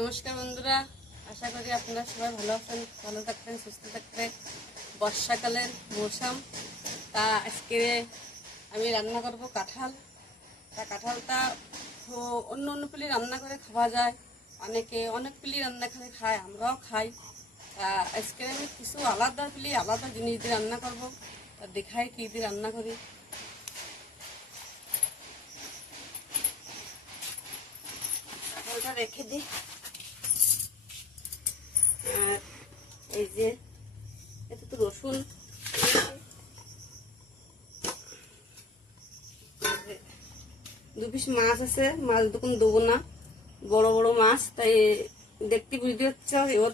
নমস্কার বন্ধুরা, আশা করি আপনারা সবাই ভালো আছেন, ভালো থাকবেন, সুস্থ থাকবেন। বর্ষাকালের মৌসুম, তা আজকে আমি রান্না করব কাঁঠাল। কাঁঠালটা অন্য অন্য পিলি রান্না করে খাওয়া যায়, অনেকে অনেক পিলি রান্না করে খায়, আমরাও খাই। তা আজকে আমি কিছু আলাদা জিনিস দিয়ে রান্না করব, তা দেখাই কী দিয়ে রান্না করি। কাঁঠালটা রেখে দিই। আর এই যে এটা তো রসুন, দু পিস মাছ আছে, মাছ দোকান দেবো না, বড় বড় মাছ, তাই দেখতে বুঝতে হচ্ছে ওর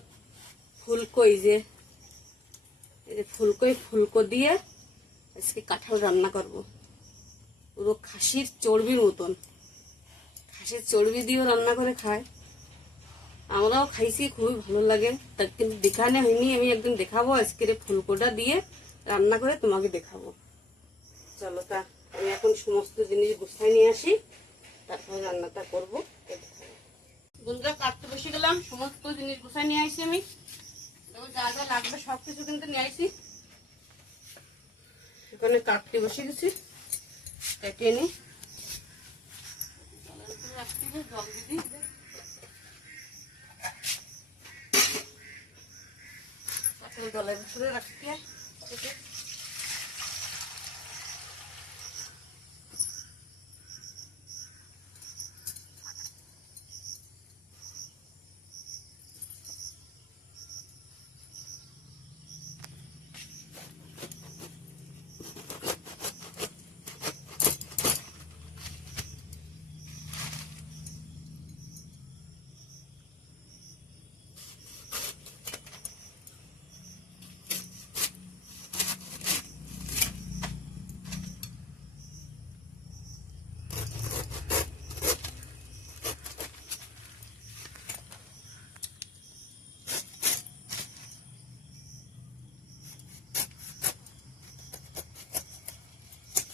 ফুলকো। এই যে ফুলকো দিয়ে আজকে কাঁঠাল রান্না করব। পুরো খাসির চর্বির মতন, খাসির চর্বি দিয়েও রান্না করে খায়, আমরাও খাইছি, খুবই ভালো লাগে। তার কিন্তু দেখানো হয়নি, আমি একদিন দেখাবো। আজকে ফুলকোটা দিয়ে রান্না করে তোমাকে দেখাবো। চলো, তা আমি এখন সমস্ত জিনিস গুছাই নিয়ে আসি, তারপরে রান্নাটা করবো। বন্ধুরা, কাটতে বসে গেলাম, সমস্ত জিনিস গুছাই নিয়ে আসি আমি। যা যা লাগবে সবকিছু কিন্তু নিয়ে আসি। এখানে কাটতে বসে গেছি, কেটে নি। জল দিদি জলের ভিতরে রাখতে হয়।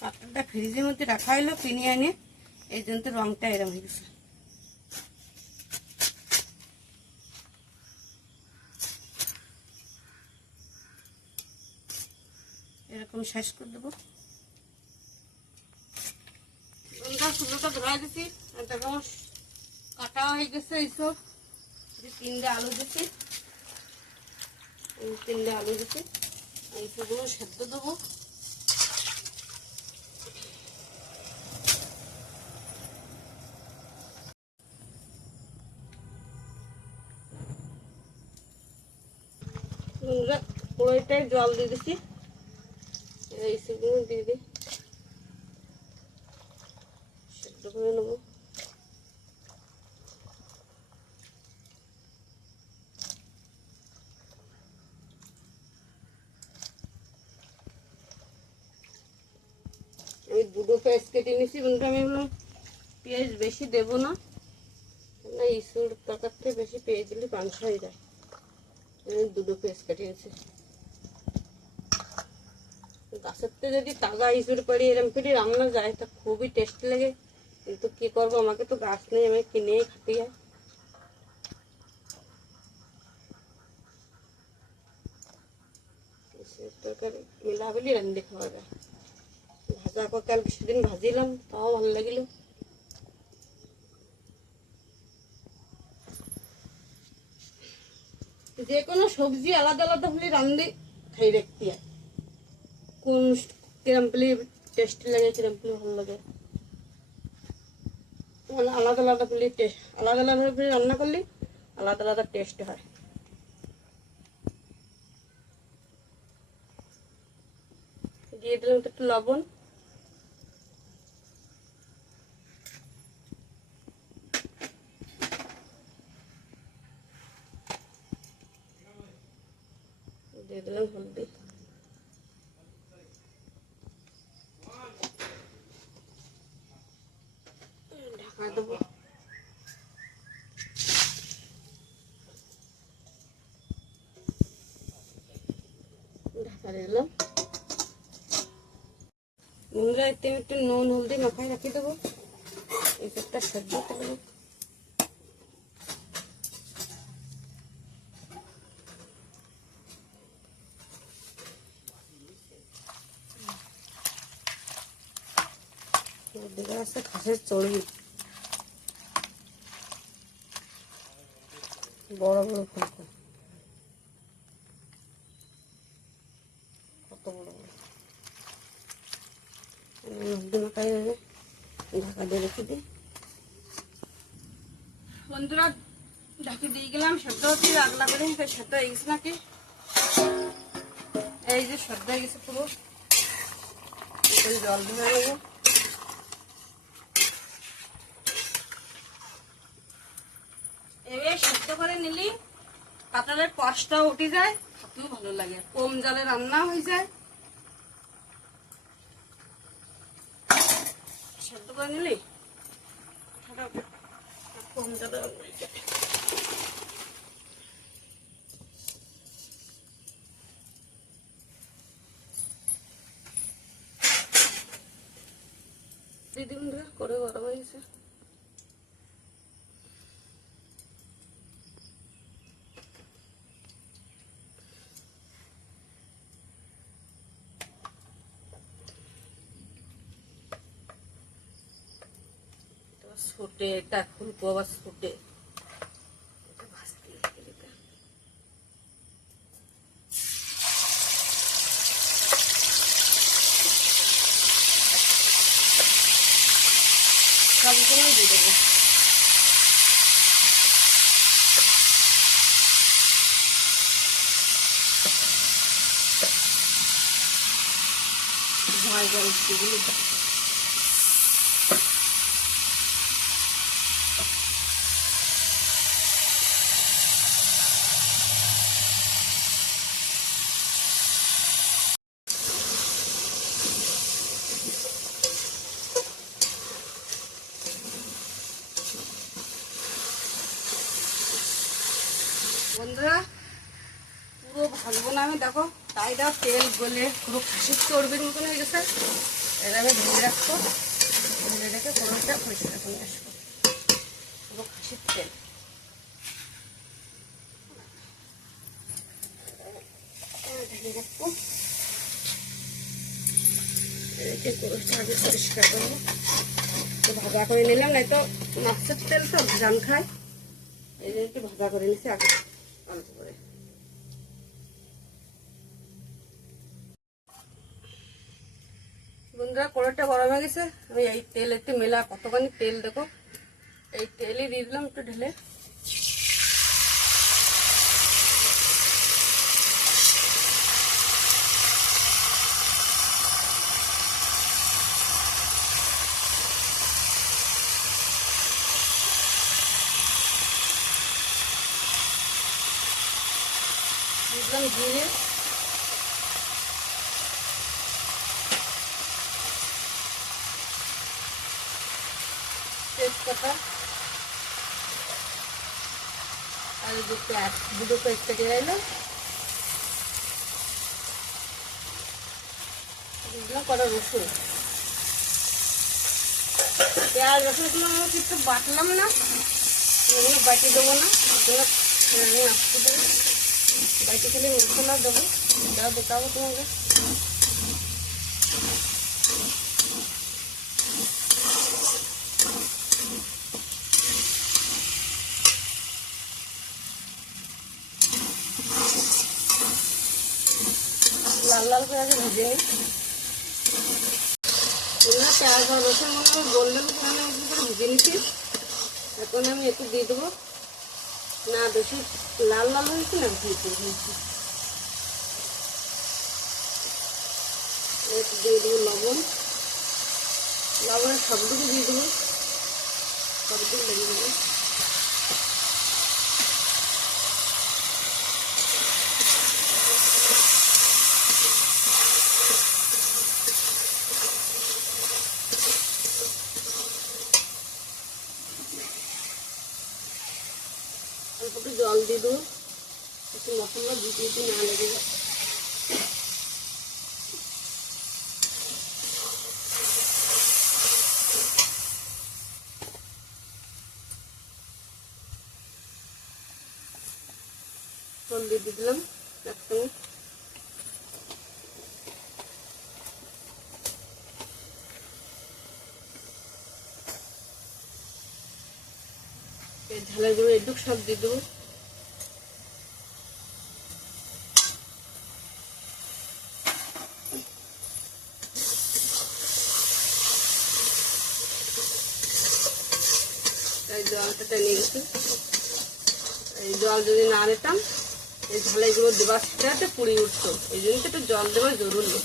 কাঁঠালটা ফ্রিজের মধ্যে রাখা হলো কিনে আনে, এই জন্য তো রংটা এরম হয়ে গেছে। এরকম শেষ করে দেবো। সুন্দরটা ধরা দিচ্ছি, কাটা হয়ে গেছে। এইসব তিনটে আলু দিচ্ছি, এইসবগুলো সেদ্ধ দেবো। কড়াইটায় জল দিয়ে দিচ্ছি, এইসবগুলো দিয়ে দিই, সেদ্ধ করে নেবো। আমি দুটো পেঁয়াজ কেটে নিয়েছি বন্ধু। আমি পেঁয়াজ বেশি দেবো না, ইসুর তরকার থেকে বেশি পেঁয়াজ দিলে পাংশ হয়ে যায়। দুটো পেঁয়াজ কেটে নিয়েছি। গাছের থেকে যদি তাজা ইঁচড় পাড়ি এরকম করে রান্না যায় তা খুবই টেস্ট লাগে, কিন্তু কি করবো, আমাকে তো গাছ নেই, আমি কিনেই খাতে হয়। তরকারি মিলাবলি রান্না খাওয়া যায়। ভাজা কাল সেদিন ভাজিলাম, তাও ভালো লাগিল। যে কোনো সবজি আলাদা আলাদা হলে রান্না খাই দেখতে হয়, কোন কিরম পেলে টেস্টি লাগে, কিরম পেলে ভালো লাগে। আলাদা আলাদা পেলে আলাদা রান্না করলে আলাদা আলাদা টেস্ট হয়। দিয়ে দিলাম একটু লবণ, দিয়ে দিলাম হলদি, ঢাকা দেবো। ঢাকা দিলাম। বন্ধুরা, এতে একটু নুন হলদি মাখায় রাখি দেবো, এই একটা সেদ্ধ করবো। এদিকে আছে খাসির চর্বি, বড় বড় ফুলকো, কত বড় বড়। মাখাই হবে, ঢাকা দিয়ে রেখে দিই। বন্ধুরা ঢাকি দিয়ে গেলাম, সেদ্ধ হচ্ছে আগলা করে সেদ্ধ হয়ে গেছে নাকি, এই যে সেদ্ধ হয়ে গেছে পুরো। জল ধরে নেবো, এবার সেদ্ধ করে নিলি কাঁঠালের কষটাও উঠে যায়, খেতেও ভালো লাগে, কম জলে রান্না হয়ে যায়। সেদ্ধ করে নিলি কম জলে হয়ে যায়। দিদি বন্ধুরা করে গরম হয়ে গেছে। ছোটে একটা ফুলকো আবার ছোটে ভাজতে সবগুলোই দিয়ে দেবো। ভয় করে সেগুলো বন্ধুরা পুরো ভাজবো না আমি, দেখো তাইটা তেল গলে পুরো খাসির চর্বির মতন হয়ে গেছে। এটা আমি ভেজে রাখবো, ভেজে রেখে পুরোটা পরিষ্কার করে আসবো। পুরো খাসির তেল ঢেকে রাখবো, রেখে পুরোটা আগে পরিষ্কার করবো। তো ভাজা করে নিলাম, নাই তো মাছের তেল তো জান খায়, এই যে একটু ভাজা করে নিচ্ছি আগে অল্প করে। বন্ধুরা কড়াইটা গরম হয়ে গেছে, আমি এই তেল একটু মেলা, কতখানি তেল দেখো, এই তেলই দিয়ে দিলাম একটু ঢেলে। দিলাম জিরে, তেজপাতা আর দুটো পেঁয়াজ কেটে এলো, দিলাম কটা রসুন। পেঁয়াজ রসুন কিন্তু বাটলাম না, এগুলো বাটি দেবো না, আমি আসতে দেবো, বাটি খেলে মশলা দেবো, যা দেখাবো তোমাকে। লাল লাল করে আগে ভেজে নিই, পেঁয়াজ আর রসুন মনে গোল্ডেন করে ভেজে নিচ্ছি। এখন আমি একটু দিয়ে দেবো, না বেশি লাল লাল হয়েছে না ভেজে হয়েছে, একটু দিয়ে দেবো লবণ, লবণের সবটুকু দিয়ে দেবো, সবটুকু লেগে দেবো। অল্প একটু জল দিয়ে দেবো, একটু মশলা দিয়ে না লেগে যায়। জল দিয়ে দিলাম এক চামচ, ঝালের গুঁড়ো একটু সব দিয়ে দেবো। এই জলটা টেনে গেছে, এই জল যদি না নিতাম এই ঝালের গুঁড়ো দেওয়ার সাথে পুড়ি উঠতো। এই জন্য একটু জল দেওয়া জরুরি।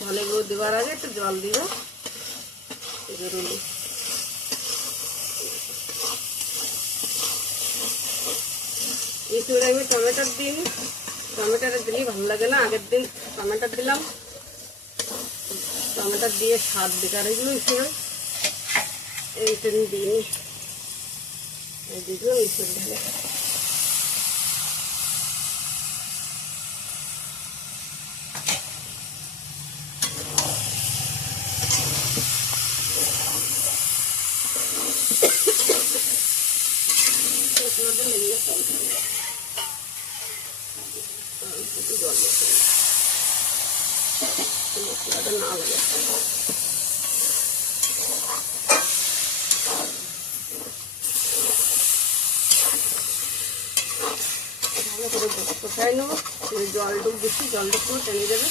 ঝালের গুঁড়ো দেওয়ার আগে একটু জল দিবা জরুরি। এই সময় আমি টমেটো দিই, টমেটোটা দিলেই ভালো লাগে না। আগের দিন টমেটো দিলাম, টমেটো দিয়ে স্বাদ বেকার এগুলো এই সময় এইটা দিইনি। এই দিগুলো এই সময় ঢালে মশলাটা না লাগে। ভালো করে কোথায় নেবো, জলটুক বেশি, জলটা পুরো টেনে দেবে।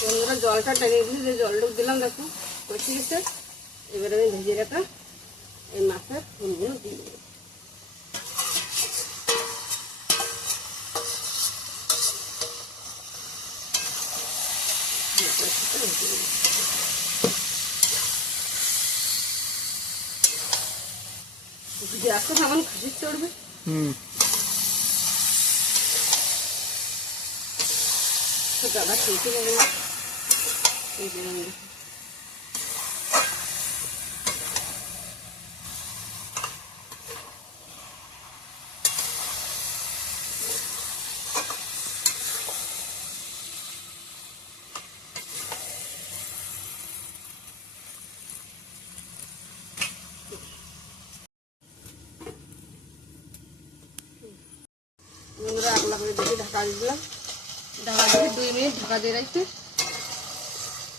বন্ধুরা জলটা টেনে দিয়েছি, যে জলটুক দিলাম দেখো কচি গেছে। এবারে আমি ভেজে রাখা এই মাছের ফুলগুলো দিয়ে দেবো। এখন আমার খাসির চড়বে, দাদা খেতে পাবে না। এই যে বন্ধুরা আগলা করে দেখি ঢাকা দিলাম, ঢাকা দিয়ে 2 মিনিট ঢাকা দিয়ে রাখছি।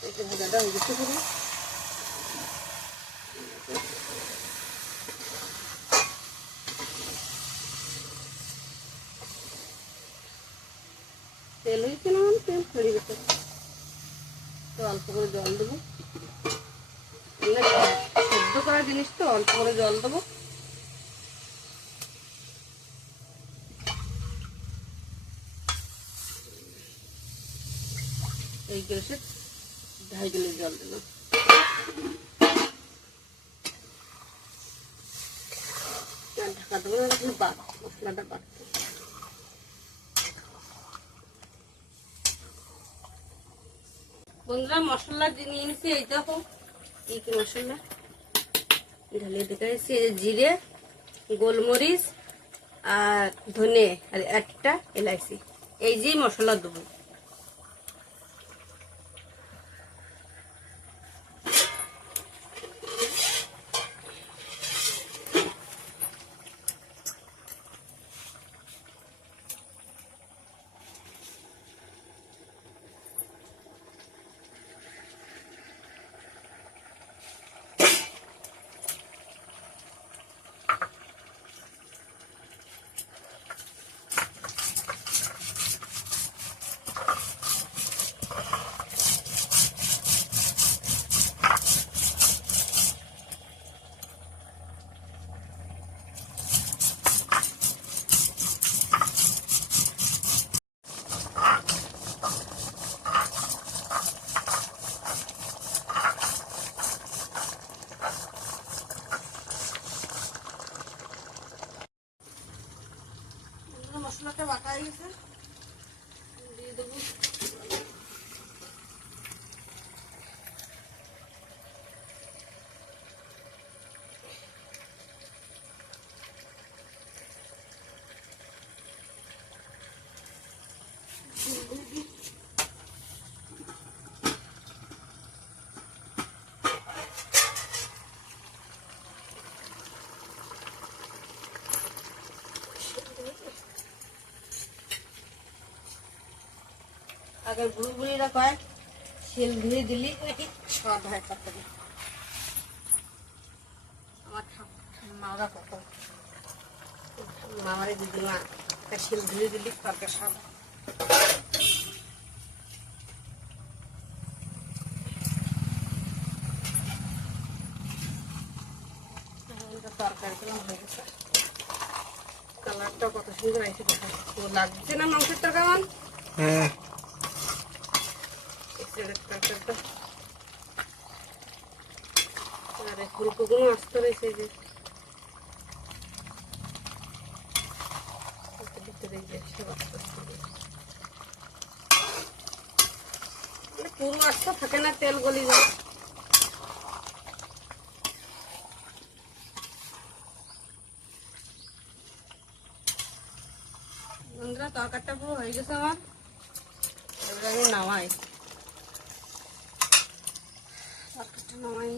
একটু ভাজাটা হয়ে গেছে পুরো। তেল হয়েছে না, তেল ছড়িয়ে গেছে, তো অল্প করে জল দেবো। সেদ্ধ করা জিনিস তো অল্প করে জল দেবো। এই গ্যাসে 2.5 গ্লাস জল দিলাম। ঢাকা দেবো না, এখন মশলাটা বাড়তে। বন্ধুরা মশলা নিয়ে নিচ্ছি, এই দেখো কি কি মশলা ঢালিয়ে দেখাচ্ছি। জিরে, গোলমরিচ আর ধনে আর একটা এলাইচি, এই যে মশলা দেবো। মশলাটা বাটা হয়ে গেছে, দিয়ে দেবো আগে বুড়ি বুড়িরা কয় শিল ধুয়ে দিলি নাকি স্বাদ হয় তরকারি। আমার মারা কত মামারে দিদিমা শিল ধুয়ে দিলি তরকারি স্বাদ হয়। তরকারি হয়ে গেছে, কালারটা কত সুন্দর আছে, তো লাগছে না মাংসের তরকারি। হ্যাঁ আরে ফুলকোগুলো আসতে রয়েছে যে পুরো আসতে থাকে না, তেল গলি যায়। বন্ধুরা তরকারিটা পুরো হয়ে গেছে আমার, এবার আমি নামাই, তরকারিটা নামাই।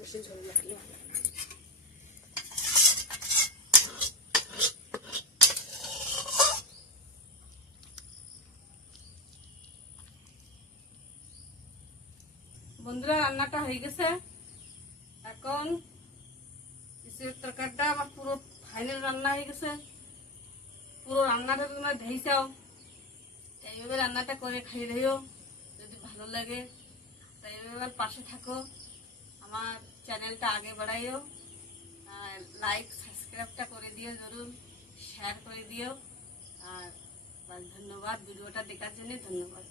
বেশি ঝোল লাগলে বন্ধুরা রান্নাটা হয়ে গেছে। এখন তরকারিটা আমার পুরো ফাইনাল রান্না হয়ে গেছে। পুরো রান্নাটা তোমরা ঢেইছাও, এইভাবে রান্নাটা করে খাইয়ে দিও। যদি ভালো লাগে তাই এইভাবে পাশে থাকো, আমার চ্যানেলটা আগে বাড়াইও, লাইক সাবস্ক্রাইবটা করে দিও, জরুর শেয়ার করে দিও। আর ধন্যবাদ ভিডিওটা দেখার জন্য, ধন্যবাদ।